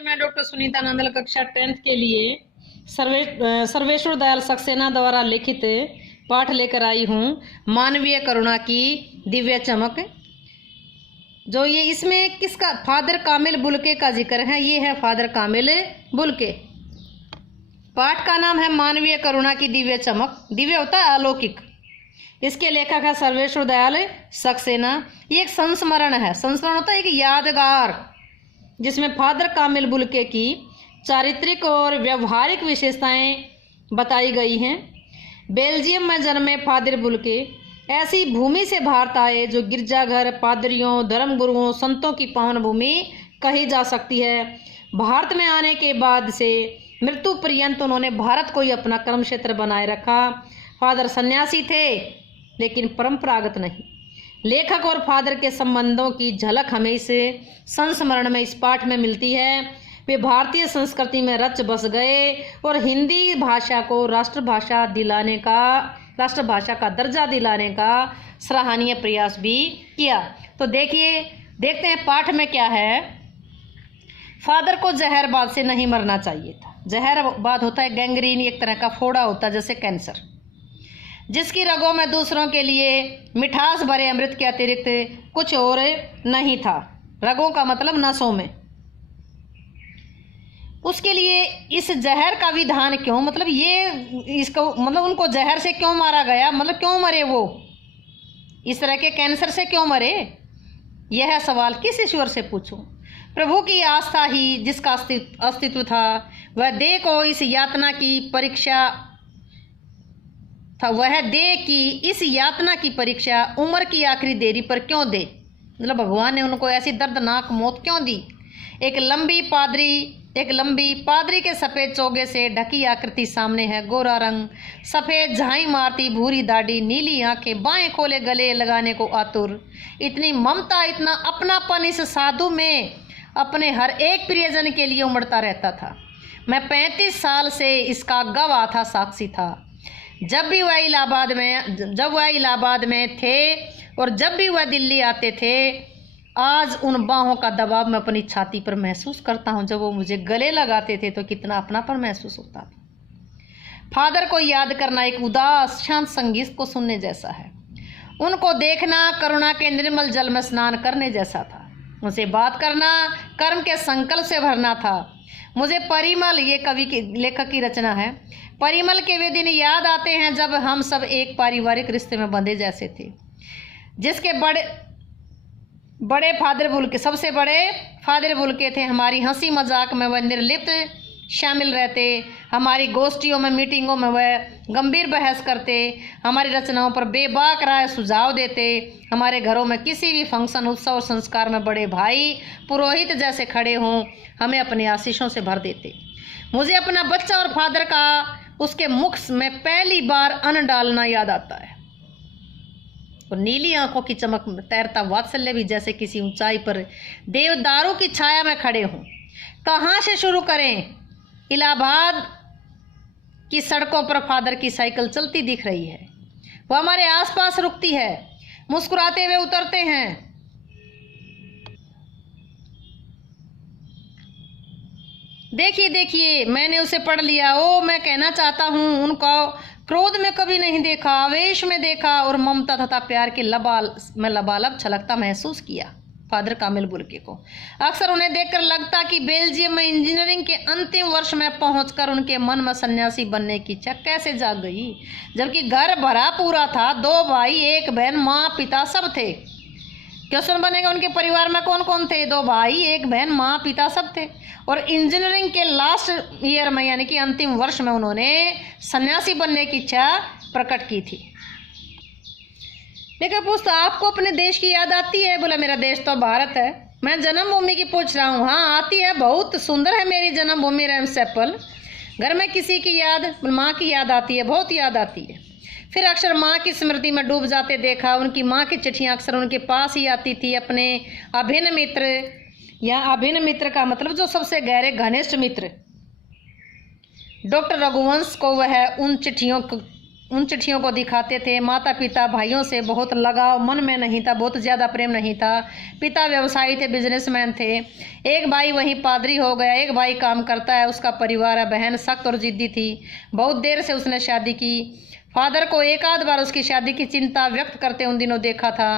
में मैं डॉक्टर सुनीता नंदल कक्षा 10th के लिए सर्वेश्वर दयाल सक्सेना द्वारा लिखित पाठ लेकर आई हूँ, मानवीय करुणा की दिव्य चमक। जो ये इसमें किसका, फादर कामिल बुल्के का जिक्र है। ये है फादर कामिल बुल्के। पाठ का नाम है मानवीय करुणा की दिव्य चमक। दिव्य होता है अलौकिक। इसके लेखक है सर्वेश्वर दयाल सक्सेना। ये एक संस्मरण है। संस्मरण होता है एक यादगार, जिसमें फादर कामिल बुल्के की चारित्रिक और व्यवहारिक विशेषताएं बताई गई हैं। बेल्जियम में जन्मे फादर बुल्के ऐसी भूमि से भारत आए जो गिरजाघर, पादरियों, धर्मगुरुओं, संतों की पावन भूमि कही जा सकती है। भारत में आने के बाद से मृत्यु पर्यंत उन्होंने भारत को ही अपना कर्म क्षेत्र बनाए रखा। फादर सन्यासी थे, लेकिन परंपरागत नहीं। लेखक और फादर के संबंधों की झलक हमें इस संस्मरण में, इस पाठ में मिलती है। वे भारतीय संस्कृति में रच बस गए और हिंदी भाषा को राष्ट्रभाषा का दर्जा दिलाने का सराहनीय प्रयास भी किया। तो देखते हैं पाठ में क्या है। फादर को जहरबाद से नहीं मरना चाहिए था। जहरबाद होता है गैंग्रीन, एक तरह का फोड़ा होता है जैसे कैंसर, जिसकी रगों में दूसरों के लिए मिठास भरे अमृत के अतिरिक्त कुछ और नहीं था। रगों का मतलब नसों में। उसके लिए इस जहर का विधान क्यों, मतलब उनको जहर से क्यों मारा गया, मतलब क्यों मरे वो, इस तरह के कैंसर से क्यों मरे। यह सवाल किस ईश्वर से पूछूं। प्रभु की आस्था ही जिसका अस्तित्व था, वह देह को इस यातना की परीक्षा था। वह देह की इस यातना की परीक्षा उम्र की आखिरी देरी पर क्यों दे, मतलब भगवान ने उनको ऐसी दर्दनाक मौत क्यों दी। एक लंबी पादरी के सफ़ेद चोगे से ढकी आकृति सामने है। गोरा रंग, सफ़ेद झाई मारती भूरी दाढ़ी, नीली आंखें, बाएं खोले गले लगाने को आतुर। इतनी ममता, इतना अपनापन इस साधु में अपने हर एक प्रियजन के लिए उमड़ता रहता था। मैं 35 साल से इसका गवाह था, साक्षी था। जब वह इलाहाबाद में थे और जब भी वह दिल्ली आते थे, आज उन बाहों का दबाव मैं अपनी छाती पर महसूस करता हूँ। जब वो मुझे गले लगाते थे तो कितना अपनापन महसूस होता था। फादर को याद करना एक उदास शांत संगीत को सुनने जैसा है। उनको देखना करुणा के निर्मल जल में स्नान करने जैसा था। उनसे बात करना कर्म के संकल्प से भरना था। मुझे परिमल, ये कवि की, लेखक की रचना है, परिमल के वे दिन याद आते हैं जब हम सब एक पारिवारिक रिश्ते में बंधे जैसे थे। जिसके बड़े फादर बुल्के, सबसे बड़े फादर बुल्के थे। हमारी हंसी मजाक में वह निर्लिप्त शामिल रहते। हमारी गोष्ठियों में, मीटिंगों में वह गंभीर बहस करते। हमारी रचनाओं पर बेबाक राय सुझाव देते। हमारे घरों में किसी भी फंक्शन, उत्सव और संस्कार में बड़े भाई पुरोहित जैसे खड़े हों, हमें अपने आशीषों से भर देते। मुझे अपना बच्चा और फादर का उसके मुख में पहली बार अन्न डालना याद आता है। और नीली आंखों की चमक में तैरता वात्सल्य भी जैसे किसी ऊंचाई पर देवदारों की छाया में खड़े हों। कहाँ से शुरू करें। इलाहाबाद की सड़कों पर फादर की साइकिल चलती दिख रही है। वो हमारे आसपास रुकती है, मुस्कुराते हुए उतरते हैं। देखिए मैंने उसे पढ़ लिया। ओ, मैं कहना चाहता हूँ, उनको क्रोध में कभी नहीं देखा, आवेश में देखा और ममता तथा प्यार के लबालब छलकता महसूस किया। फादर कामिल बुल्के को अक्सर उन्हें देखकर लगता कि बेल्जियम में इंजीनियरिंग के अंतिम वर्ष में पहुंचकर उनके मन में सन्यासी बनने की इच्छा कैसे जाग गई, जबकि घर भरा पूरा था। 2 भाई, 1 बहन, माँ पिता सब थे। क्वेश्चन बनेगा, उनके परिवार में कौन कौन थे। 2 भाई, 1 बहन, माँ पिता सब थे। और इंजीनियरिंग के लास्ट ईयर में, यानी कि अंतिम वर्ष में, उन्होंने सन्यासी बनने की इच्छा प्रकट की थी। लेकिन पूछता, आपको अपने देश की याद आती है। बोला, मेरा देश तो भारत है। मैं जन्मभूमि की पूछ रहा हूँ। हाँ आती है, बहुत सुंदर है मेरी जन्मभूमि रैमसेपल। घर में किसी की याद, माँ की याद आती है, बहुत याद आती है। फिर अक्सर माँ की स्मृति में डूब जाते देखा। उनकी माँ की चिट्ठियाँ अक्सर उनके पास ही आती थी। अपने अभिन्न मित्र, या अभिन्न मित्र का मतलब जो सबसे गहरे घनिष्ठ मित्र, डॉक्टर रघुवंश को वह उन चिट्ठियों उन चिट्ठियों को दिखाते थे। माता पिता भाइयों से बहुत लगाव मन में नहीं था, बहुत ज़्यादा प्रेम नहीं था। पिता व्यवसायी थे, बिजनेसमैन थे। एक भाई वहीं पादरी हो गया, एक भाई काम करता है, उसका परिवार है। बहन सख्त और जिद्दी थी, बहुत देर से उसने शादी की। फादर को एक आध बार उसकी शादी की चिंता व्यक्त करते उन दिनों देखा था।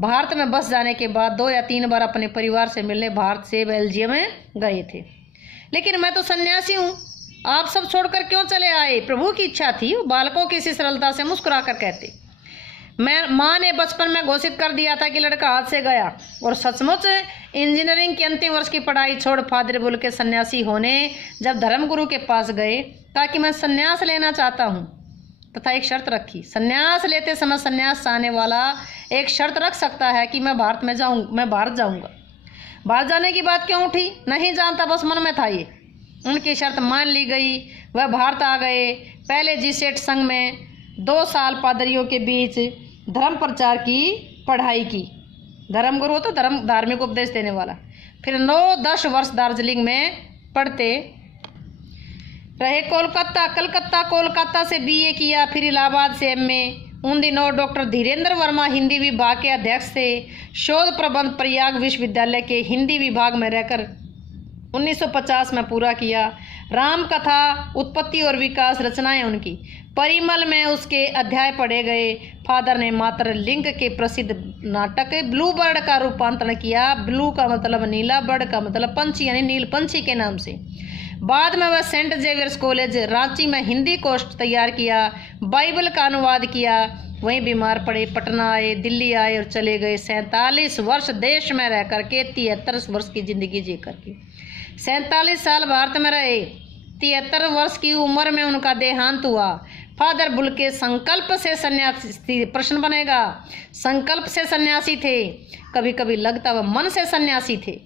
भारत में बस जाने के बाद 2 या 3 बार अपने परिवार से मिलने भारत से बेल्जियम में गए थे। लेकिन मैं तो सन्यासी हूँ, आप सब छोड़कर क्यों चले आए? प्रभु की इच्छा थी, बालकों की इसी सरलता से मुस्कुरा कर कहते। माँ ने बचपन में घोषित कर दिया था कि लड़का हाथ से गया, और सचमुच इंजीनियरिंग के अंतिम वर्ष की पढ़ाई छोड़ फादर बुल के सन्यासी होने जब धर्मगुरु के पास गए ताकि मैं सन्यास लेना चाहता हूँ तथा एक शर्त रखी। सन्यास लेते समय सन्यास चाहने वाला एक शर्त रख सकता है कि मैं भारत जाऊँगा। बाहर जाने की बात क्यों उठी नहीं जानता, बस मन में था ये। उनकी शर्त मान ली गई, वह भारत आ गए। पहले जीसेट संघ में 2 साल पादरियों के बीच धर्म प्रचार की पढ़ाई की। धर्मगुरु तो धार्मिक उपदेश देने वाला। फिर 9-10 वर्ष दार्जिलिंग में पढ़ते रहे। कोलकाता से बीए किया, फिर इलाहाबाद से एमए। उन दिनों डॉक्टर धीरेन्द्र वर्मा हिंदी विभाग के अध्यक्ष थे। शोध प्रबंध प्रयाग विश्वविद्यालय के हिंदी विभाग में रहकर 1950 में पूरा किया। राम कथा, उत्पत्ति और विकास रचनाएं उनकी। परिमल में उसके अध्याय पढ़े गए। फादर ने मात्र लिंग के प्रसिद्ध नाटक ब्लू बर्ड का रूपांतरण किया। ब्लू का मतलब नीला, बर्ड का मतलब पंछी, यानी नील पंछी के नाम से। बाद में वह सेंट जेवियर्स कॉलेज रांची में हिंदी कोर्स तैयार किया, बाइबल का अनुवाद किया। वहीं बीमार पड़े, पटना आए, दिल्ली आए और चले गए। 47 वर्ष देश में रह करके 73 वर्ष की जिंदगी जी करके 47 साल भारत में रहे। 73 वर्ष की उम्र में उनका देहांत हुआ। फादर बुल के संकल्प से सन्यासी, प्रश्न बनेगा, संकल्प से सन्यासी थे। कभी कभी लगता वह मन से सन्यासी थे।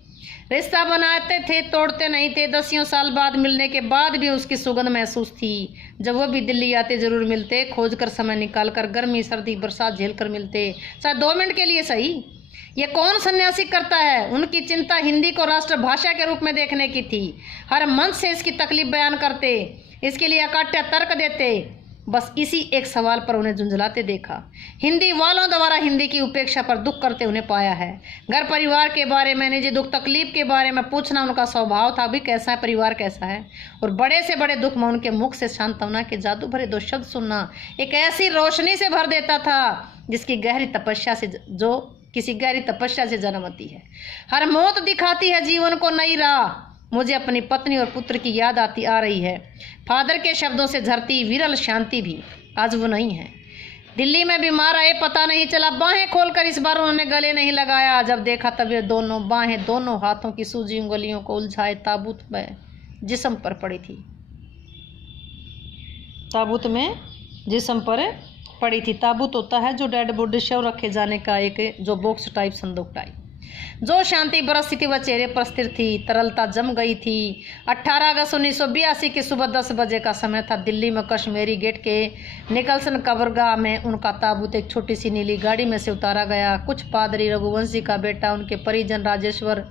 रिश्ता बनाते थे, तोड़ते नहीं थे। 10 साल बाद मिलने के बाद भी उसकी सुगंध महसूस थी। जब वह भी दिल्ली आते जरूर मिलते, खोज कर समय निकाल कर, गर्मी सर्दी बरसात झेल कर मिलते, चाहे 2 मिनट के लिए सही। ये कौन सन्यासी करता है? उनकी चिंता हिंदी को राष्ट्रभाषा के रूप में देखने की थी। हर मंच से इसकी तकलीफ बयान करते, इसके लिए अकाट्य तर्क देते। बस इसी एक सवाल पर उन्हें झुंझलाते देखा। हिंदी वालों द्वारा हिंदी की उपेक्षा पर दुख करते उन्हें पाया है। घर परिवार के बारे में, निजी दुख तकलीफ के बारे में पूछना उनका स्वभाव था। भी कैसा है परिवार, कैसा है? और बड़े से बड़े दुख में उनके मुख से सांत्वना के जादू भरे 2 शब्द सुनना एक ऐसी रोशनी से भर देता था जिसकी गहरी तपस्या से, जो किसी गहरी तपस्या से जन्मती है। हर मौत दिखाती है जीवन को नई राह। मुझे अपनी पत्नी और पुत्र की याद आ रही है। फादर के शब्दों से झरती विरल शांति भी आज वो नहीं है। दिल्ली में बीमार आए, पता नहीं चला। बाहें खोलकर इस बार उन्होंने गले नहीं लगाया। जब देखा तब ये दोनों बाहें दोनों हाथों की सूजी उंगलियों को उलझाए ताबूत में जिस्म पर पड़ी थी। ताबूत में जिस्म पर पड़ी थी। ताबूत होता है जो डेड बॉडी शव रखे जाने का एक जो बॉक्स टाइप, संदूक टाइप। जो शांति बरसती थी वह चेहरे पर स्थिर थी। तरलता जम गई थी। 18 अगस्त 1982 की सुबह 10 बजे का समय था। दिल्ली में कश्मीरी गेट के निकलसन कब्रगाह में उनका ताबूत एक छोटी सी नीली गाड़ी में से उतारा गया। कुछ पादरी, रघुवंशी का बेटा, उनके परिजन राजेश्वर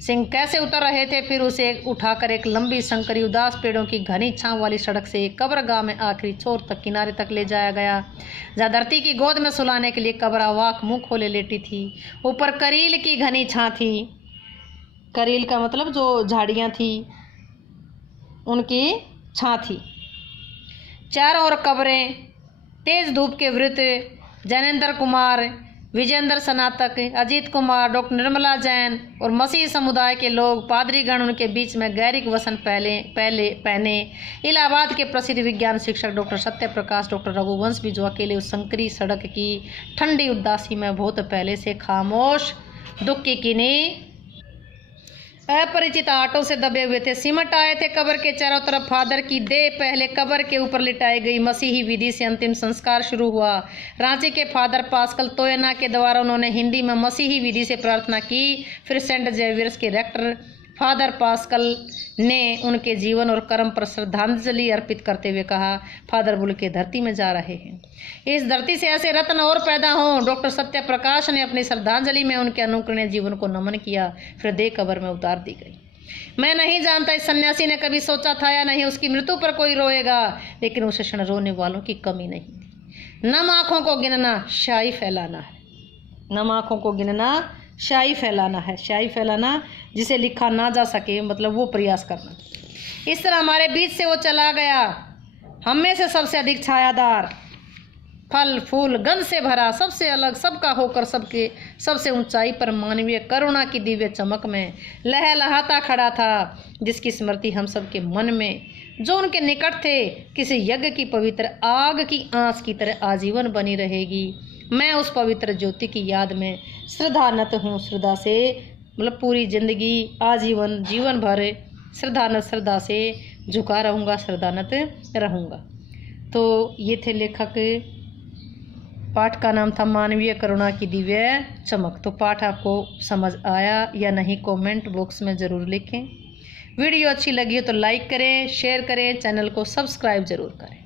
सिंह कैसे उतर रहे थे। फिर उसे उठाकर एक लंबी संकरी उदास पेड़ों की घनी छांव वाली सड़क से कब्रगाह में आखिरी छोर तक, किनारे तक ले जाया गया, जहाँ धरती की गोद में सुलाने के लिए कब्र अवाक मुंह खोले लेटी थी। ऊपर करील की घनी छां थी। करील का मतलब जो झाड़ियाँ थी उनकी छां थी। चारों ओर कब्रें, तेज धूप के वृत्त, जैनेन्द्र कुमार, विजेंद्र स्नातक, अजीत कुमार, डॉक्टर निर्मला जैन और मसीह समुदाय के लोग, पादरीगण उनके बीच में गैरिक वसन पहने। इलाहाबाद के प्रसिद्ध विज्ञान शिक्षक डॉक्टर सत्य प्रकाश, डॉक्टर रघुवंश भी, जो अकेले उस संकरी सड़क की ठंडी उदासी में बहुत पहले से खामोश, दुख की किनी अपरिचित आटों से दबे हुए थे, सिमट आए थे। कब्र के चारों तरफ फादर की देह पहले कब्र के ऊपर लिटाई गई। मसीही विधि से अंतिम संस्कार शुरू हुआ। रांची के फादर पास्कल तोयना के द्वारा उन्होंने हिंदी में मसीही विधि से प्रार्थना की। फिर सेंट जेवियर्स के रेक्टर फादर पास्कल ने उनके जीवन और कर्म पर श्रद्धांजलि अर्पित करते हुए कहा, फादर बुल के धरती में जा रहे हैं, इस धरती से ऐसे रत्न और पैदा हों। डॉक्टर सत्य प्रकाश ने अपनी श्रद्धांजलि में उनके अनुकरणीय जीवन को नमन किया। फिर देह कब्र में उतार दी गई। मैं नहीं जानता इस सन्यासी ने कभी सोचा था या नहीं उसकी मृत्यु पर कोई रोएगा, लेकिन उस क्षण रोने वालों की कमी नहीं थी। नम आँखों को गिनना शाही फैलाना है, नम आँखों को गिनना शाही फैलाना है। शाही फैलाना जिसे लिखा ना जा सके, मतलब वो प्रयास करना। इस तरह हमारे बीच से वो चला गया, हम में से सबसे अधिक छायादार, फल फूल गंध से भरा, सबसे अलग, सबका होकर सबके सबसे ऊंचाई पर मानवीय करुणा की दिव्य चमक में लहलहाता खड़ा था, जिसकी स्मृति हम सबके मन में, जो उनके निकट थे, किसी यज्ञ की पवित्र आग की आंच की तरह आजीवन बनी रहेगी। मैं उस पवित्र ज्योति की याद में श्रद्धानत हूँ, श्रद्धा से मतलब पूरी जिंदगी आजीवन जीवन भर श्रद्धा से झुका रहूँगा, श्रद्धानत रहूँगा। तो ये थे लेखक, पाठ का नाम था मानवीय करुणा की दिव्य चमक। तो पाठ आपको समझ आया या नहीं कमेंट बॉक्स में ज़रूर लिखें। वीडियो अच्छी लगी हो तो लाइक करें, शेयर करें, चैनल को सब्सक्राइब ज़रूर करें।